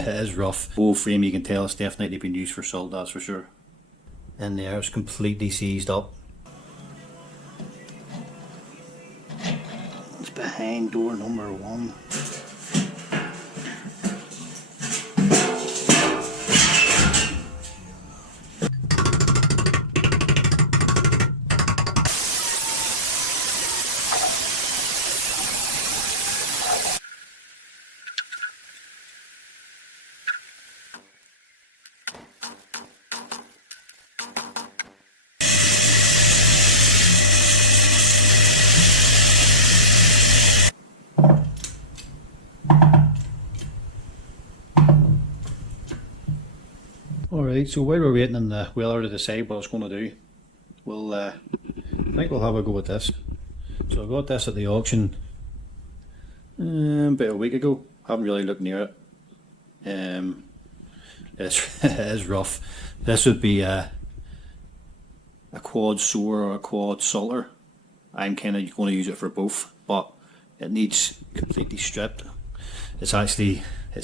It is rough. The whole frame, you can tell it's definitely been used for salt, that's for sure. In there, it's completely seized up. It's behind door number 1. Alright, so while we're waiting on the welder to decide what it's going to do, I think we'll have a go with this. So I got this at the auction about a week ago. Haven't really looked near it. It is rough. This would be a quad sower or a quad salter. I'm kind of going to use it for both, but it needs completely stripped. It's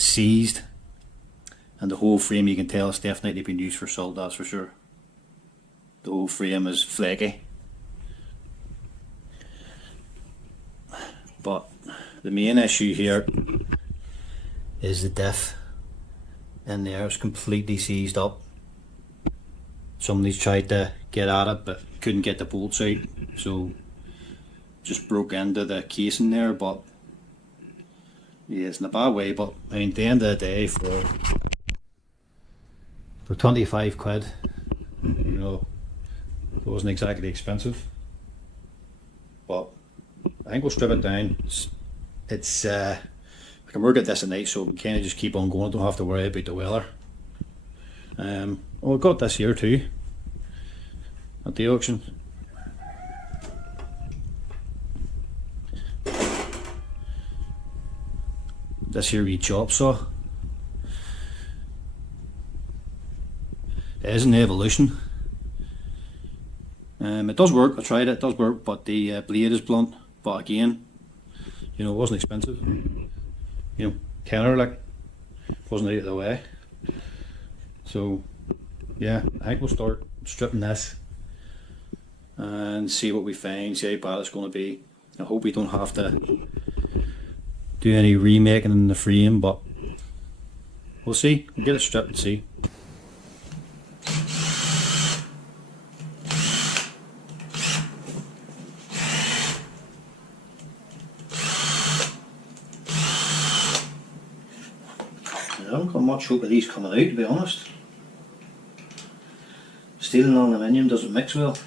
seized, and the whole frame, you can tell it's definitely been used for salt, that's for sure. The whole frame is flaky. But the main issue here is the diff in there. It's completely seized up. Somebody's tried to get at it but couldn't get the bolts out, so just broke into the casing there. But yeah, it's in a bad way, but I mean, at the end of the day, for 25 quid, you know, it wasn't exactly expensive. But I think we'll strip it down. I can work at this at night, so we kind of just keep on going. I don't have to worry about the weather. Oh, I got this here too at the auction. This here wee chop saw. It is an Evolution. It does work. I tried it. It does work, but the blade is blunt. But again, you know, it wasn't expensive. You know, tenner, like, wasn't out of the way. So yeah, I think we'll start stripping this and see what we find, see how bad it's going to be. I hope we don't have to do any remaking in the frame, but we'll see. We'll get it stripped and see. I haven't got much hope of these coming out, to be honest. Steel and aluminium doesn't mix well.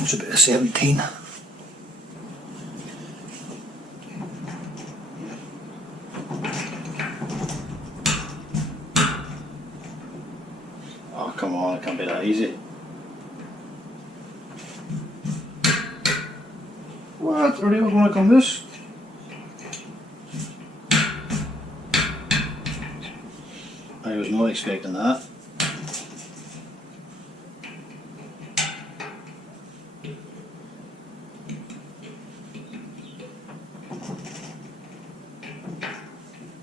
It's about a 17. Oh, come on, it can't be that easy. What? Are they not going to come this? I was not expecting that.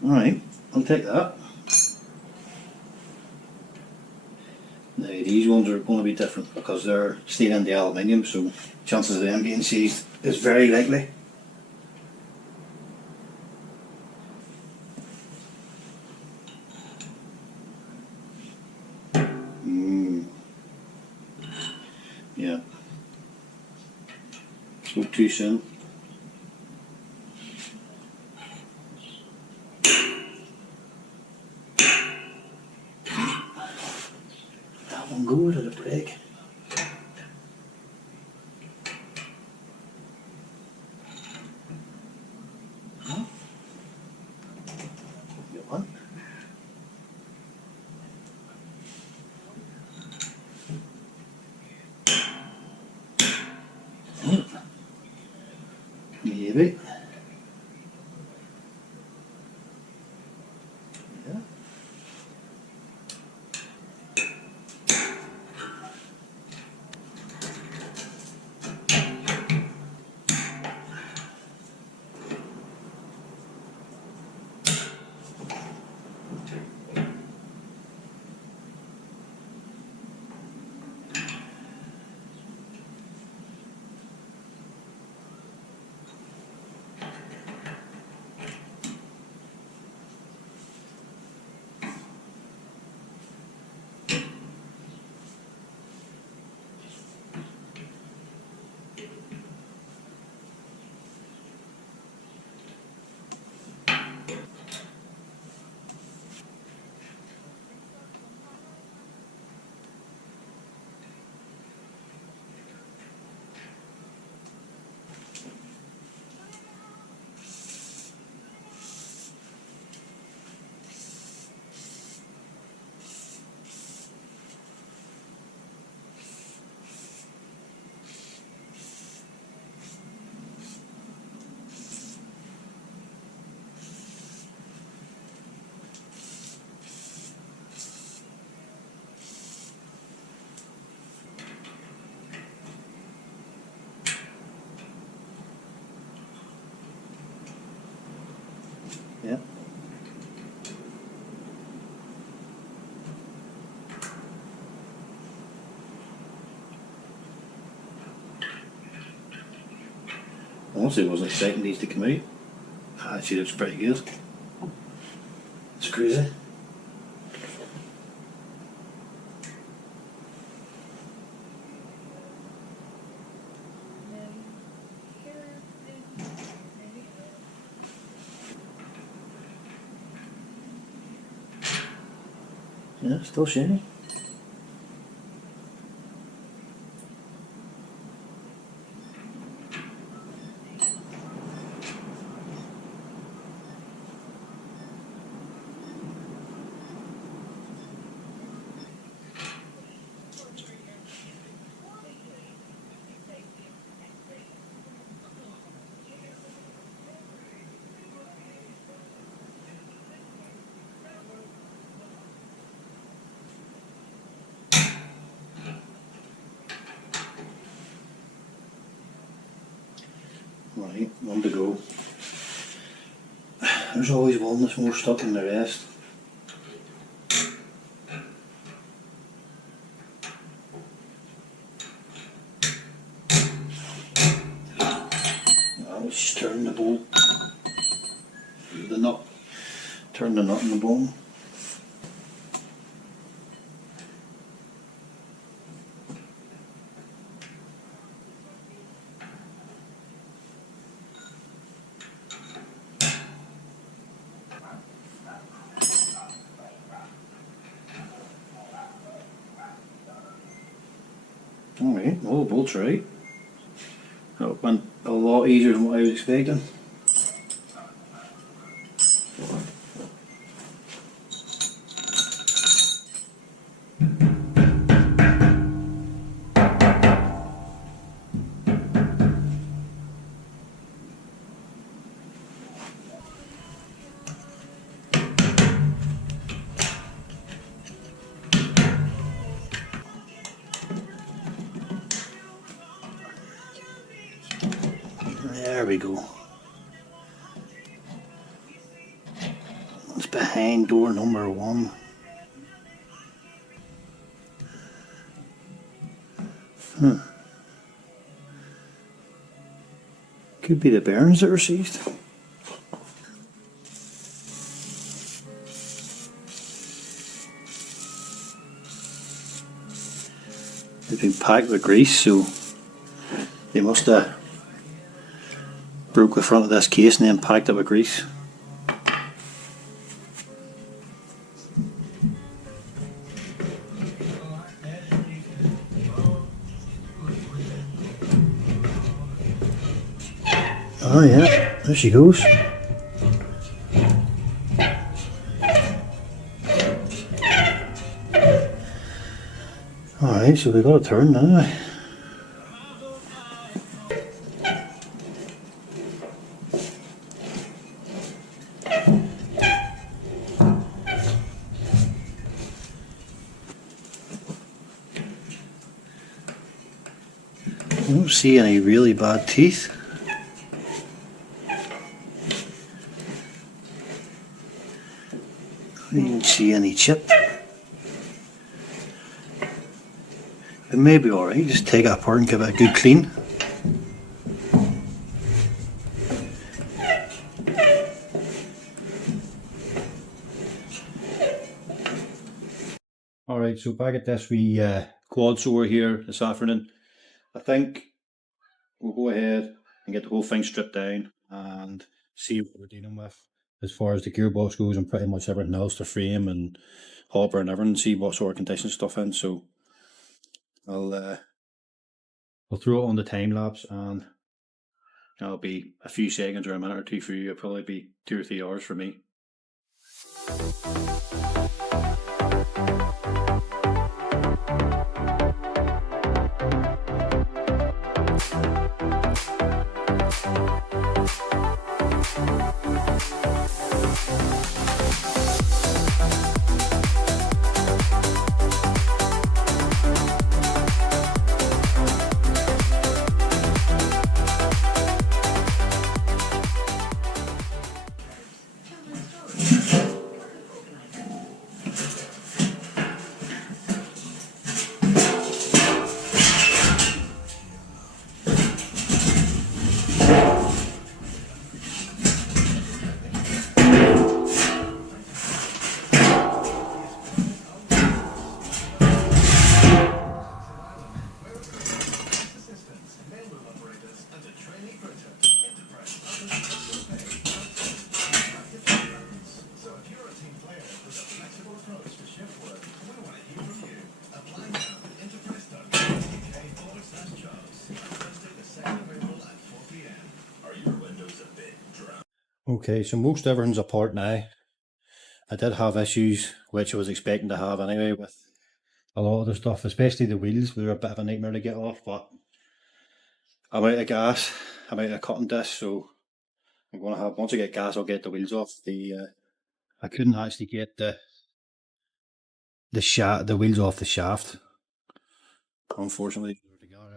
Alright, I'll take that. Now these ones are going to be different because they're steel and the aluminium, so chances of them being seized is very likely. Yeah. Spoke too soon. Go to the break. Get one. Honestly, I wasn't expecting these to come out. Actually, looks pretty good. It's crazy. Yeah, still shiny. Right, one to go. There's always one that's more stuck than the rest. Let's just turn the bolt, the nut, turn the nut in the bone. Alright, well, the bolt's right. That went a lot easier than what I was expecting. There we go. It's behind door number 1. Could be the bearings that are seized. They've been packed with grease, so they must have broke the front of this case and then packed it with grease. Oh yeah, there she goes. Alright, so we got to turn now. I don't see any really bad teeth. I didn't see any chip. It may be alright, just take it apart and give it a good clean. Alright, so back at this wee quad sower here this afternoon. I think we'll go ahead and get the whole thing stripped down and see what we're dealing with as far as the gearbox goes and pretty much everything else, the frame and hopper and everything, see what sort of condition stuff in. So I'll throw it on the time lapse and it'll be a few seconds or a minute or two for you. It'll probably be 2 or 3 hours for me. Okay, so most everything's apart now. I did have issues, which I was expecting to have anyway, with a lot of the stuff, especially the wheels. They were a bit of a nightmare to get off, but I'm out of gas, I'm out of cutting disc, so I'm going to have, once I get gas, I'll get the wheels off. I couldn't actually get the wheels off the shaft, unfortunately.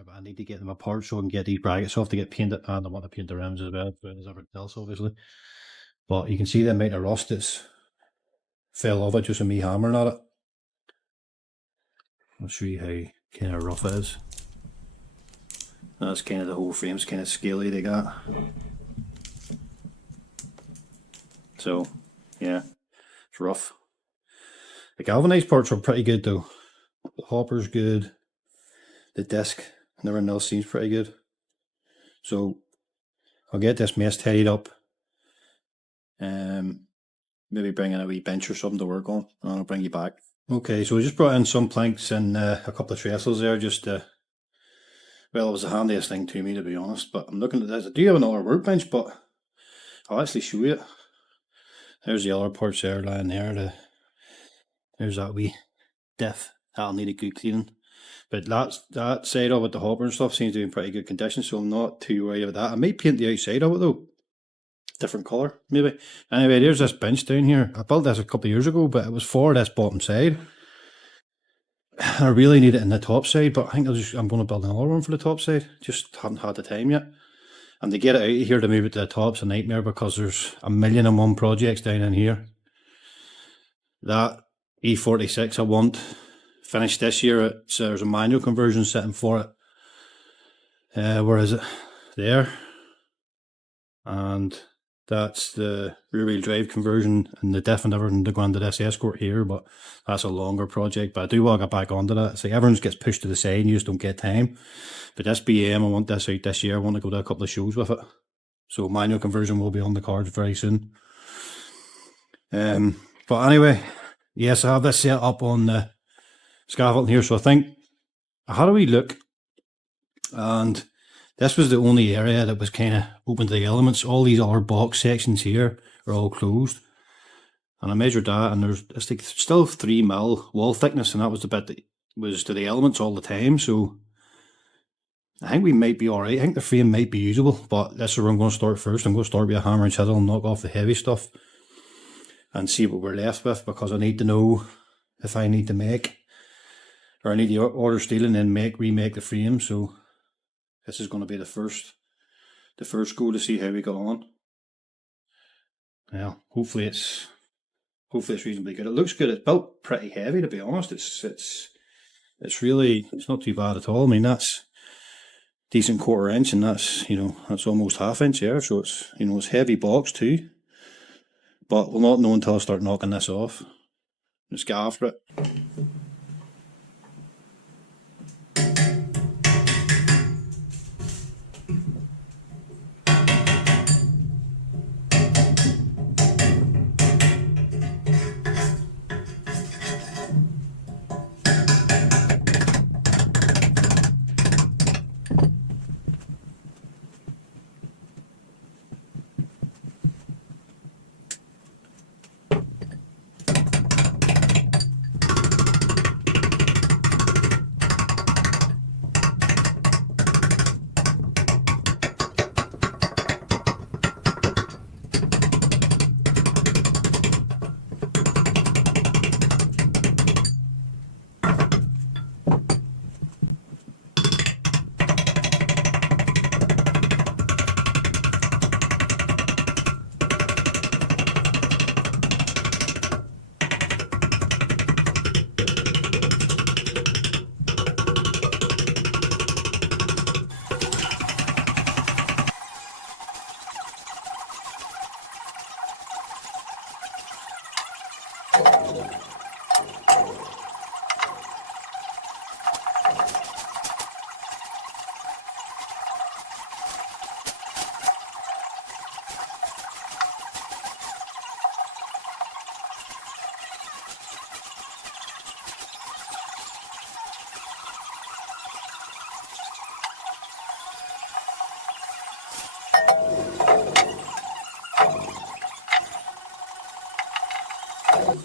But I need to get them apart so I can get these brackets off to get painted, and I want to paint the rims as well, as everything else, obviously. But you can see the amount of rust that's fell off it just with me hammering at it. I'll show you how kind of rough it is. That's kind of the whole frame's kind of scaly they got. So, yeah, it's rough. The galvanized parts are pretty good though. The hopper's good. The disc and everything else seems pretty good. So, I'll get this mess tidied up. Maybe bring in a wee bench or something to work on, and I'll bring you back. Okay, so we just brought in some planks and a couple of trestles there just to, well, it was the handiest thing to me, to be honest. But I'm looking at this. I do have another workbench, but I'll actually show you it. There's the other parts there lying there. There's that wee diff. That'll need a good cleaning. But that side of it, the hopper and stuff, seems to be in pretty good condition, so I'm not too worried about that. I might paint the outside of it though. Different colour, maybe. Anyway, there's this bench down here. I built this a couple of years ago, but it was for this bottom side. I really need it in the top side, but I think I'm going to build another one for the top side. Just haven't had the time yet. And to get it out of here to move it to the top's a nightmare because there's a million and one projects down in here. That E46 I want finished this year. There's a manual conversion setting for it. Where is it? There. And that's the rear wheel drive conversion and the diff and everything to go into this Escort here, but that's a longer project. But I do want to get back onto that. See, everything gets pushed to the side and you just don't get time. But this BM, I want this out this year. I want to go to a couple of shows with it. So manual conversion will be on the cards very soon. But anyway, yes, I have this set up on the scaffolding here. So I think I had a wee look, and this was the only area that was kind of open to the elements. All these other box sections here are all closed. And I measured that, and it's like still 3 mil wall thickness, and that was the bit that was to the elements all the time. So I think we might be alright. I think the frame might be usable, but this is where I'm going to start first. I'm going to start with a hammer and chisel and knock off the heavy stuff and see what we're left with, because I need to know if I need to make, or I need to order steel and then remake the frame. So this is going to be the first go to see how we got on. Well, hopefully it's reasonably good. It looks good. It's built pretty heavy, to be honest. It's not too bad at all. I mean, that's decent 1/4 inch, and that's almost 1/2 inch there. So it's heavy box too. But we'll not know until I start knocking this off. Let's get after it.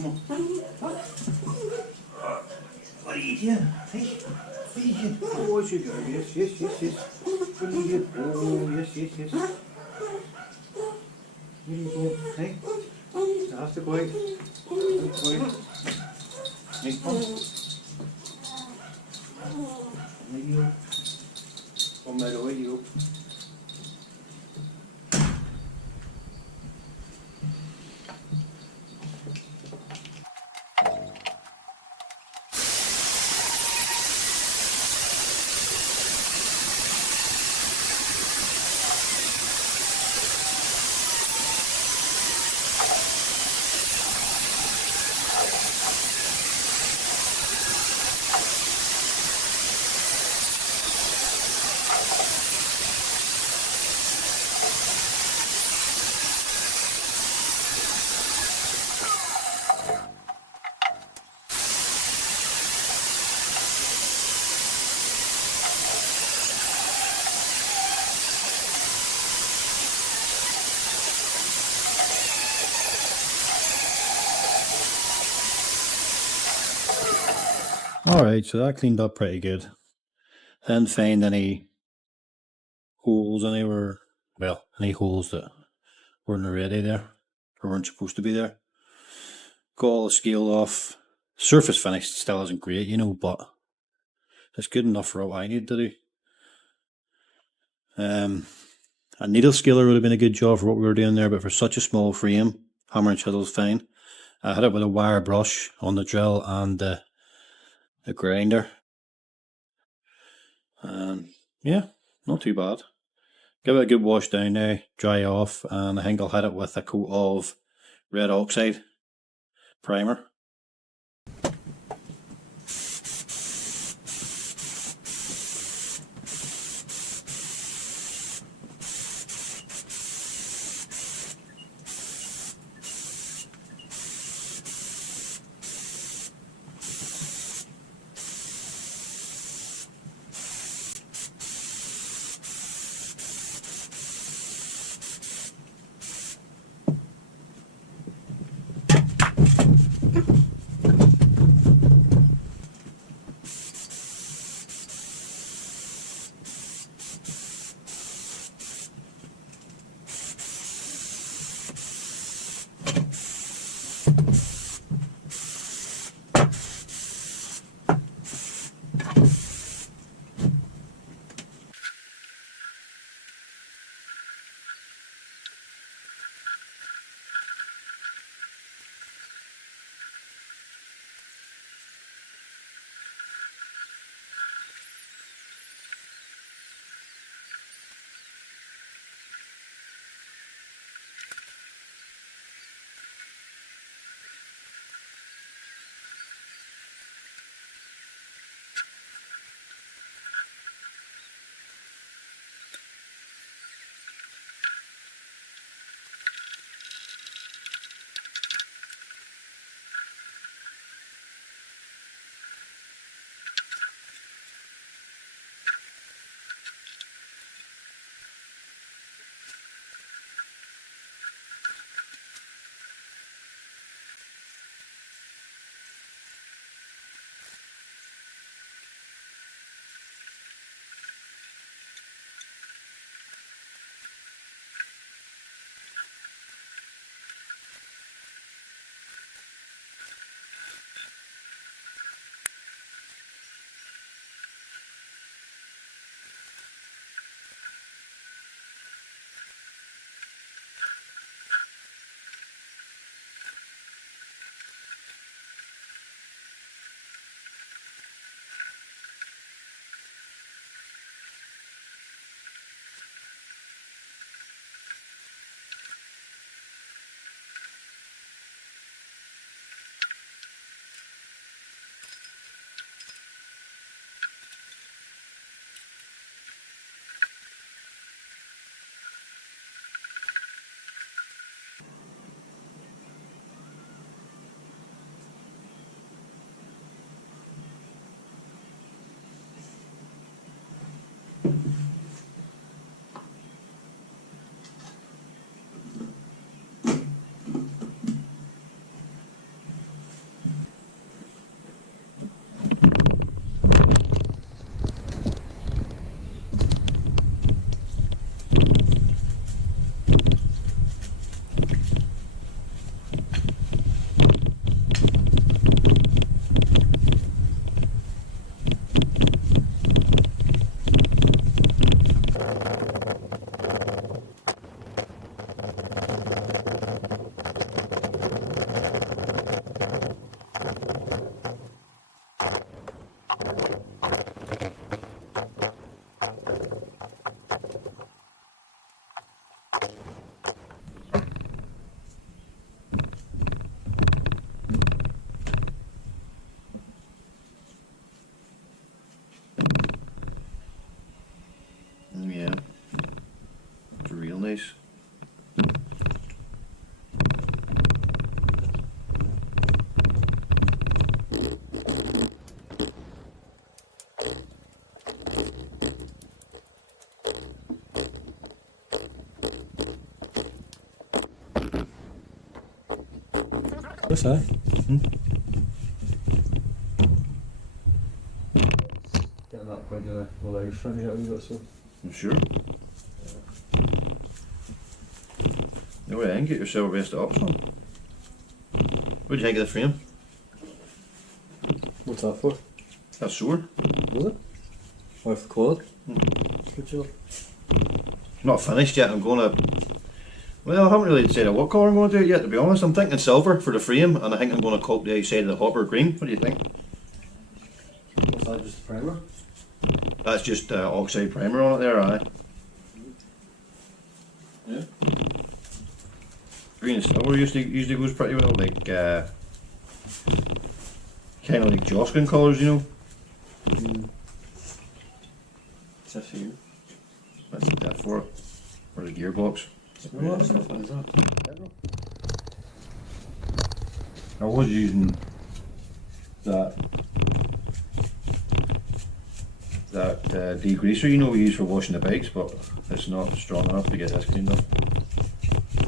Come on. What are you doing? Hey? What are you doing? Oh, it's your girl. Yes, yes, yes, yes. What are you doing? Oh, yes, yes, yes. What are you doing? Hey? You have to go out. Go out. Hey, come. There you go. Come right away, you go. Alright, so that cleaned up pretty good. I didn't find any holes anywhere, well, any holes that weren't already there, or weren't supposed to be there. Got all the scale off. Surface finish still isn't great, you know, but it's good enough for what I need to do. A needle scaler would have been a good job for what we were doing there, but for such a small frame, hammer and chisel's fine. I had it with a wire brush on the drill and the grinder. And yeah, not too bad. Give it a good wash down now, dry off, and I think I'll hit it with a coat of red oxide primer. nice. What's that? Getting that point of the legs trying out a wee bit, so. I'm sure. No way, I can get yourself a rest of option. What do you think of the frame? What's that for? That's sore. Was it? Or the quad? Good job. Not finished yet. I'm gonna. Well, I haven't really decided what colour I'm going to do it yet, to be honest. I'm thinking silver for the frame, and I think I'm going to coat the outside of the hopper green. What do you think? What's that, just a primer? That's just oxide primer on it there, aye. Yeah. Green and silver usually goes pretty well, like kind of like Joskin colours, you know. What's that for you? That's that for the gearbox. What stuff is that? I was using that degreaser, you know, we use for washing the bikes, but it's not strong enough to get this cleaned up.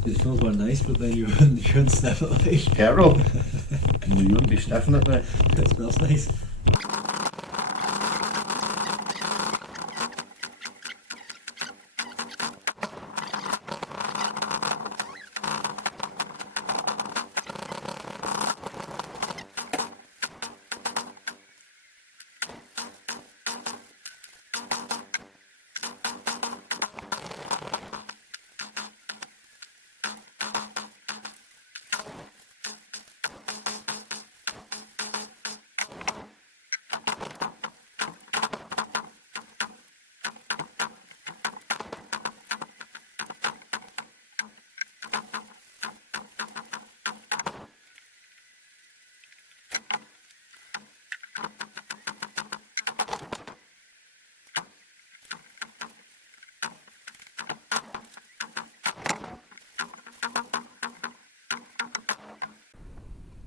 It smells quite nice, but then you wouldn't sniff it like. Petrol? No, you wouldn't be sniffing it now. It smells nice.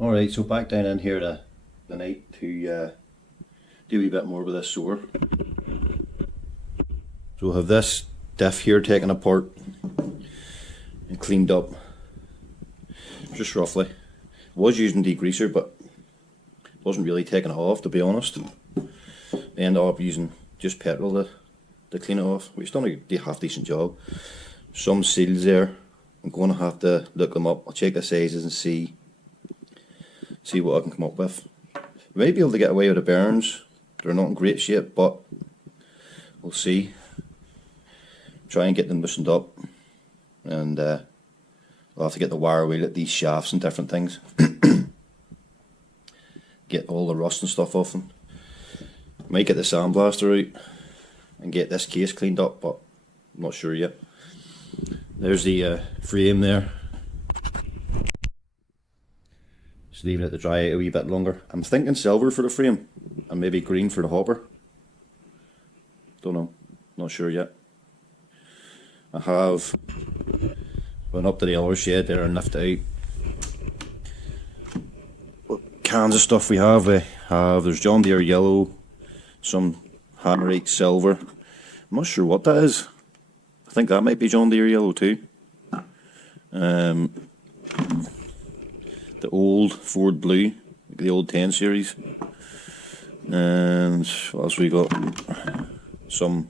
Alright, so back down in here the night to do a wee bit more with this sower. So we'll have this diff here taken apart and cleaned up, just roughly. Was using degreaser, but wasn't really taking it off, to be honest. Ended up using just petrol to clean it off, which done a half decent job. Some seals there, I'm going to have to look them up. I'll check the sizes and see what I can come up with. We might be able to get away with the bearings. They're not in great shape, but we'll see. Try and get them loosened up, and I'll have to get the wire wheel at these shafts and different things. Get all the rust and stuff off them. Might get the sandblaster out and get this case cleaned up, but I'm not sure yet. There's the frame there. Just leaving it to dry out a wee bit longer. I'm thinking silver for the frame and maybe green for the hopper. Don't know, not sure yet. I have went up to the other shed there and lifted out what cans of stuff we have. There's John Deere yellow, some Hammerite silver. I'm not sure what that is. I think that might be John Deere yellow too. The old Ford blue, the old 10 series. And what else we got? Some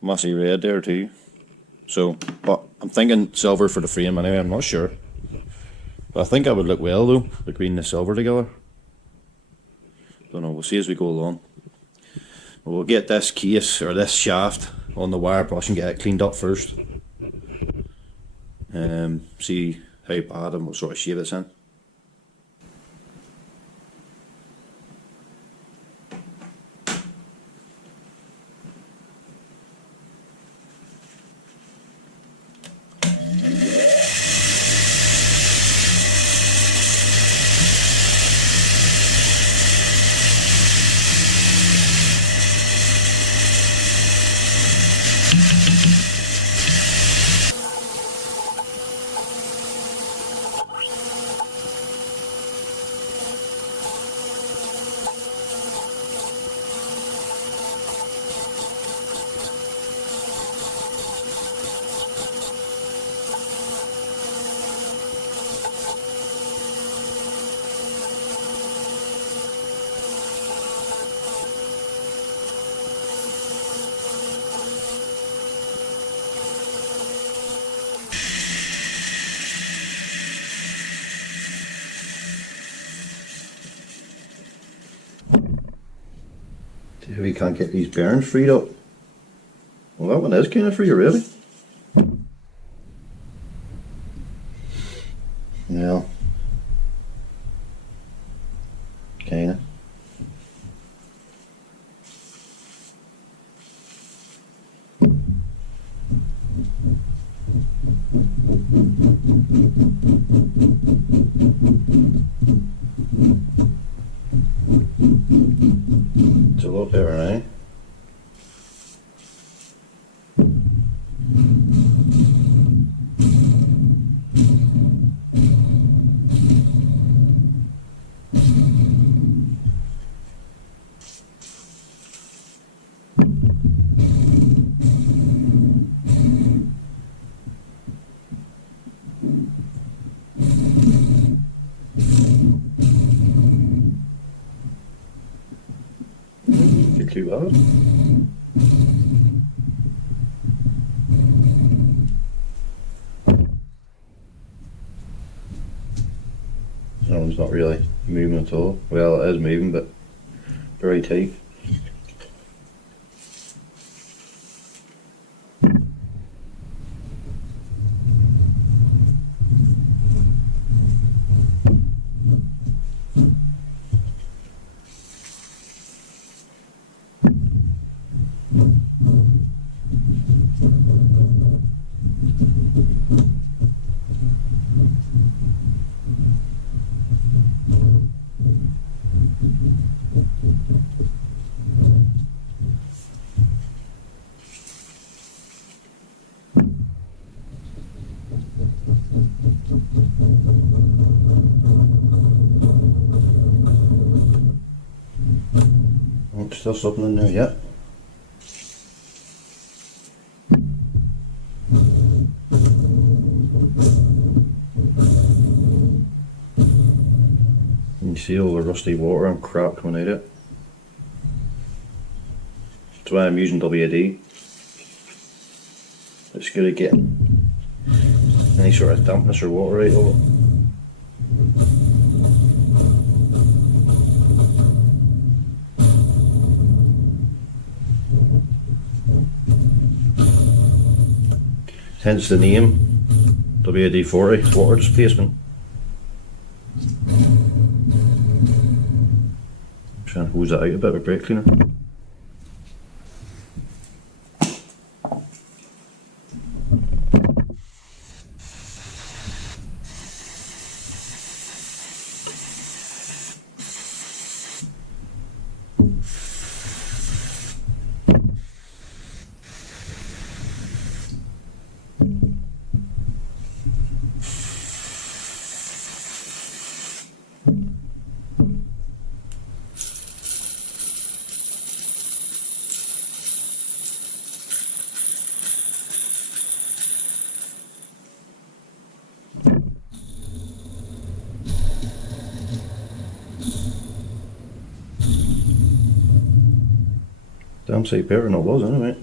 Massey red there too. So, but I'm thinking silver for the frame anyway, I'm not sure. But I think that would look well though, the green and the silver together. Don't know, we'll see as we go along. We'll get this case, or this shaft, on the wire brush and get it cleaned up first. See how bad and what sort of shape it's in. we can't get these bearings freed up. Well, that one is kind of free already. Yeah. Kinda. It's a lot better now. Not too bad. That one's not really moving at all. Well, it is moving, but very tight. Oh, still something in there yet. You see all the rusty water and crap coming out of it. That's why I'm using WD. It's good at getting any sort of dampness or water out of it. Hence the name WD-40 water displacement. Try and hose that out a bit with brake cleaner. Damn sight better than it was anyway.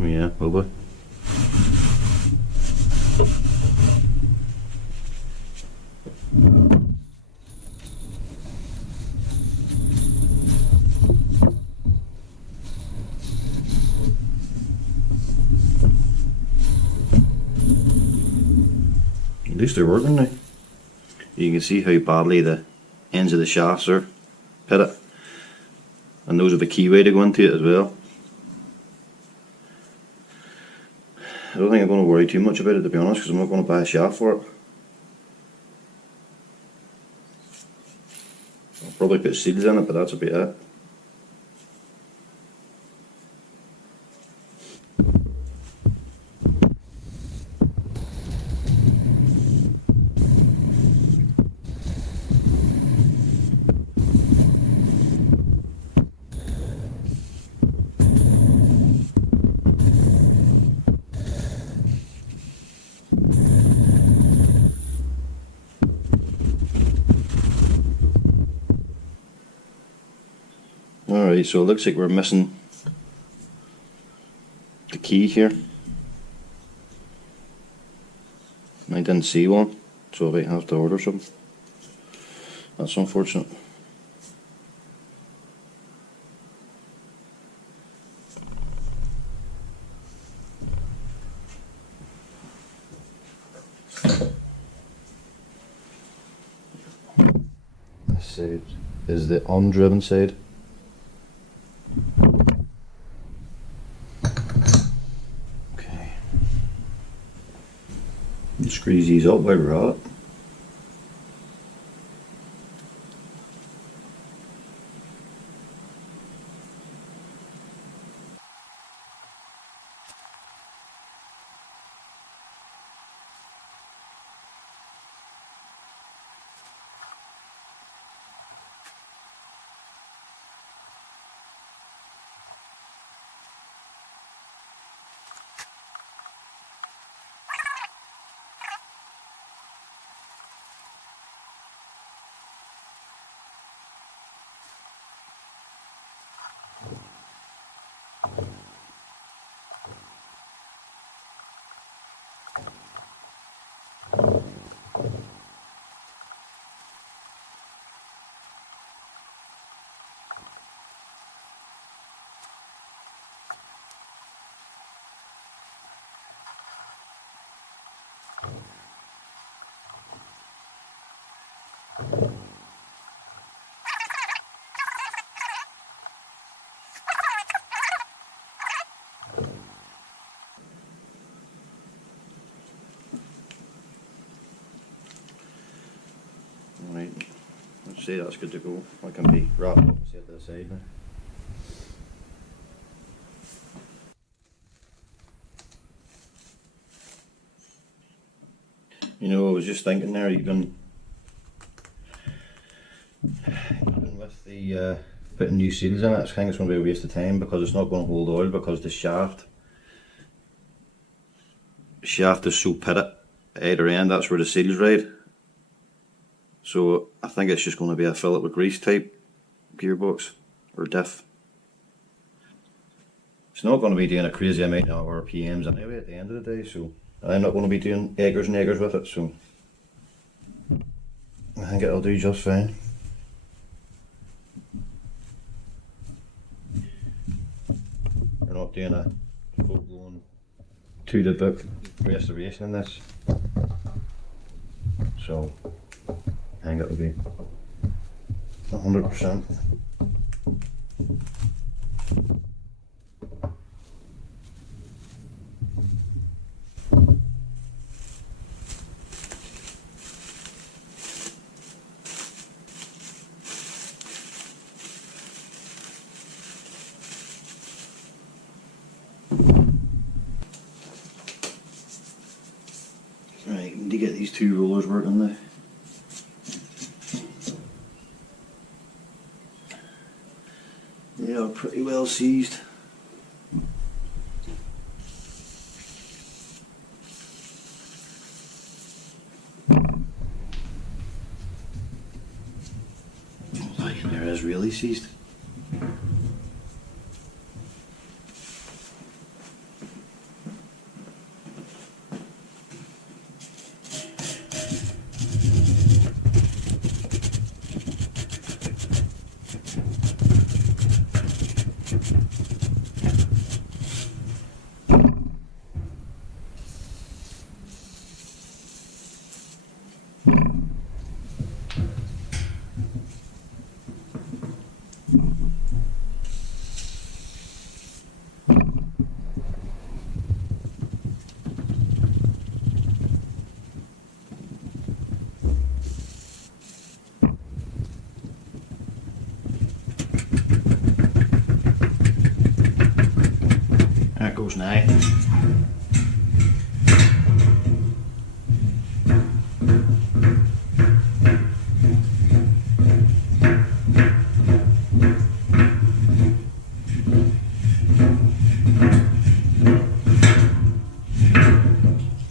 Yeah, probably. At least they're working now. You can see how badly the ends of the shafts are pitted, and those are the keyway to go into it as well. I don't think I'm going to worry too much about it, to be honest, because I'm not going to buy a shaft for it. I'll probably put seals in it, but that's about it. Right, so it looks like we're missing the key here. I didn't see one, so I might have to order some. That's unfortunate. This side is the undriven side. Okay. Squeeze these up while we're at it. Right, let's say that's good to go. That can be wrapped up and set to the side now. You know, I was just thinking there, even with the putting new seals in it, I think it's going to be a waste of time because it's not going to hold oil because the shaft is so pitted at either end, that's where the seals ride. So I think it's just going to be a fill it with grease type gearbox or diff. It's not going to be doing a crazy amount of RPMs anyway at the end of the day, so I'm not going to be doing eggers and eggers with it, so I think it'll do just fine. We're not doing a full-blown to the book restoration in this, so I think it'll be 100%. Right, need to get these two rollers working now. They are pretty well seized. That in there is really seized. That goes now.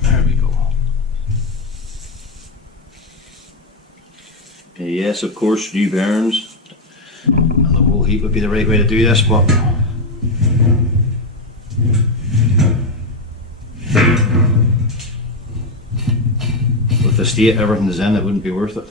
There we go. Yes, of course, new bearings and the whole heat would be the right way to do this, but with the state everything's in, it wouldn't be worth it.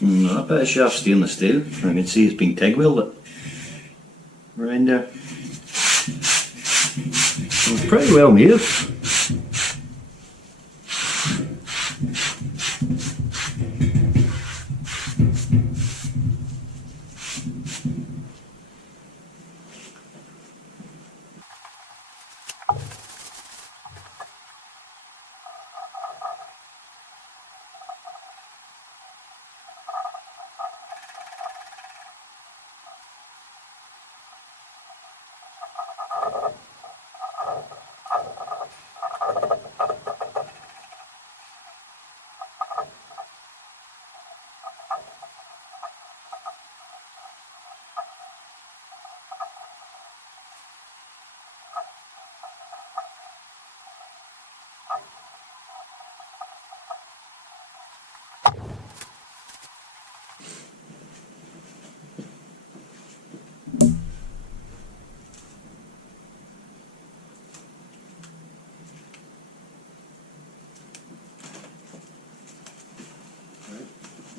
That bit of shaft stainless steel, I can see it's been TIG welded around there. It's pretty well made.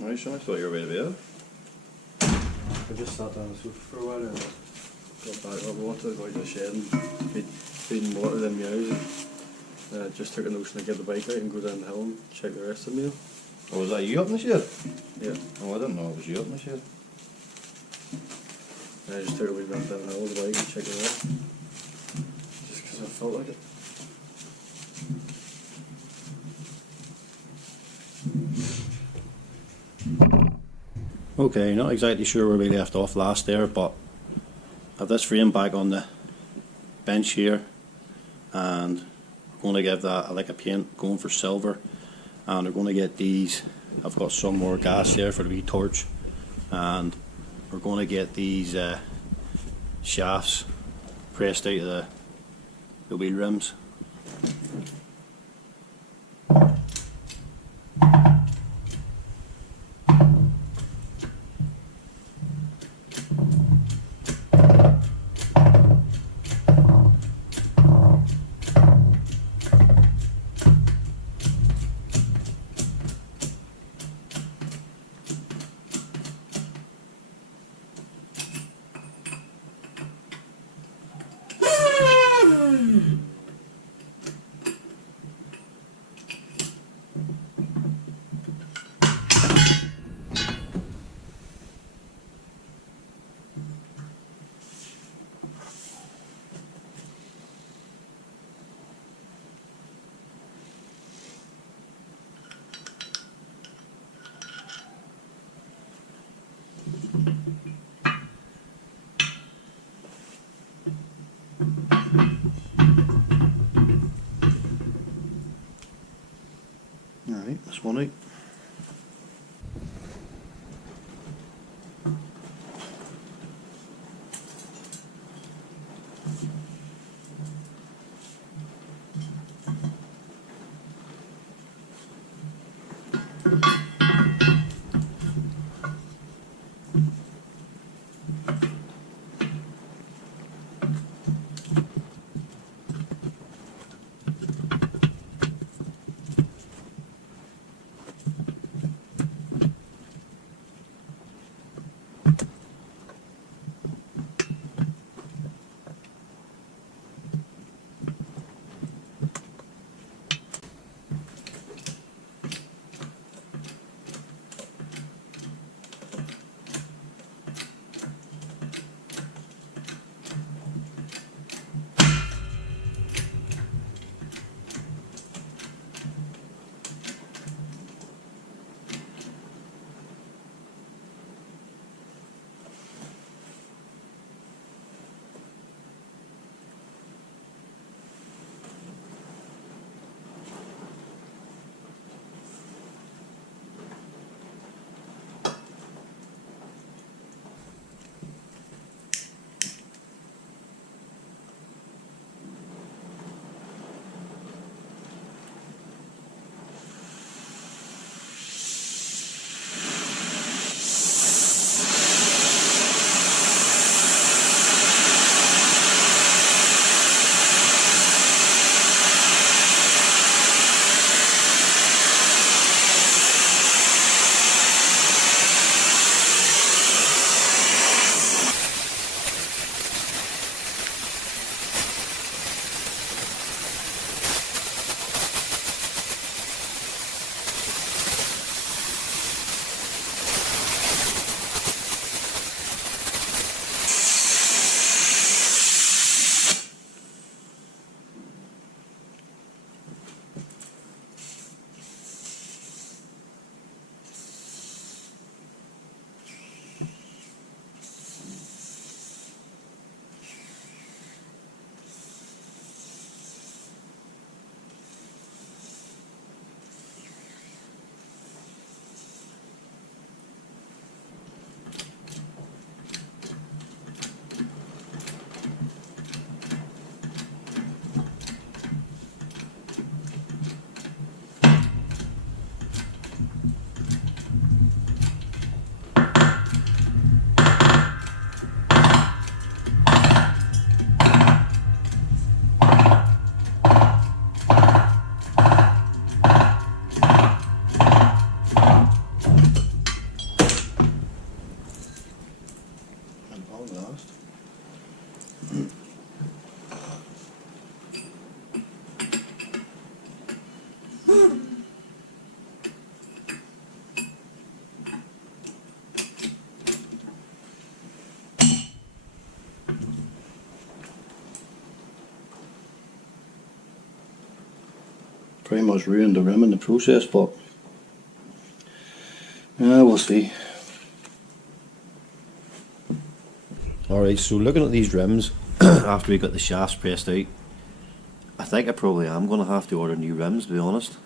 Right, Sean, I thought you were ready to be out. I just sat down for a while and got back up. I wanted to go out to the shed and feed water to the meows, and I just took a notion to get the bike out and go down the hill and check the rest of the meal. Oh, was that you up in the shed? Yeah. Oh, I didn't know it was you up in the shed. And I just took a wee run down the hill with the bike and checked the rest. Just because I felt like it. Okay, not exactly sure where we left off last there, but I have this frame back on the bench here, and we're going to give that like a paint, going for silver, and we're going to get these. I've got some more gas here for the wee torch, and we're going to get these shafts pressed out of the wheel rims. Alright, this one out. pretty much ruined the rim in the process, but we'll see. Alright, so looking at these rims after we got the shafts pressed out, I think I probably am going to have to order new rims, to be honest,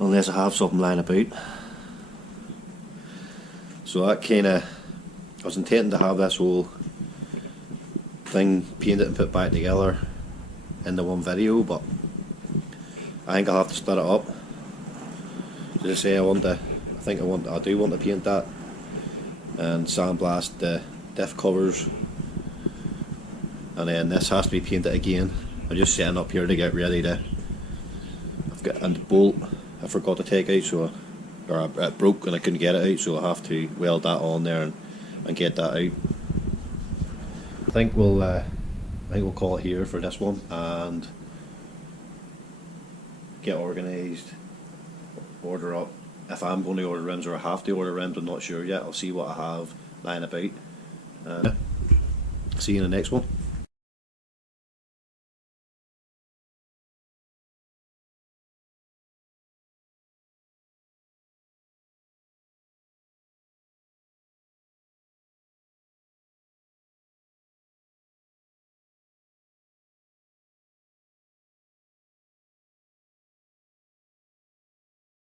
unless I have something lying about. So that kinda, I was intending to have this whole thing painted and put back together in the one video, but I think I'll have to split it up. As I say, I do want to paint that and sandblast the diff covers, and then this has to be painted again. I'm just setting up here to get ready to, I've got a bolt I forgot to take out, or it broke and I couldn't get it out, so I have to weld that on there and get that out. I think we'll call it here for this one and get organised, order up. If I'm going to order rims or I have to order rims, I'm not sure yet. I'll see what I have lying about. See you in the next one.